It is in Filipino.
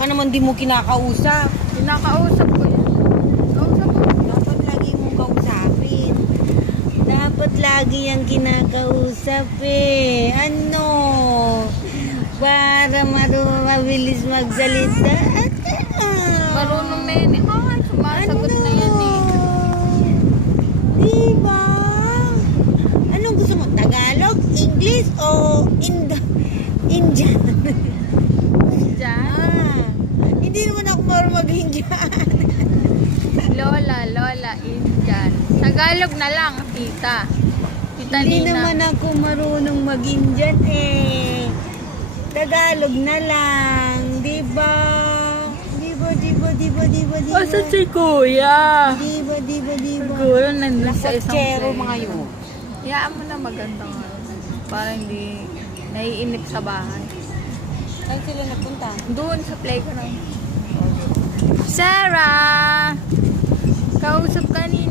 Baka naman di mo kinakausap. Kinakausap ko yan. Kausap ko. Dapat lagi mong kausapin. Dapat lagi yung kinakausap eh. Ano? Para mabilis magsalita. Marunong na yan eh. Sumasagot na yan eh. Diba? Anong gusto mo? Tagalog, English, o Indian? Diyan. Hindi naman ako marunong mag-Indian. Lola, Indian. Tagalog na lang, tita. Tita Hindi Nina. naman ako marunong mag-Indian eh. Tagalog na lang. Diba? Diba? Asa si kuya? Diba? Siguro nandun sa isang Lakachero plane. mga yun. Hayaan mo na maganda nga. Para hindi naiinip sa bahay. Saan sila napunta? Doon sa playground. Sarah! Kausap ka ni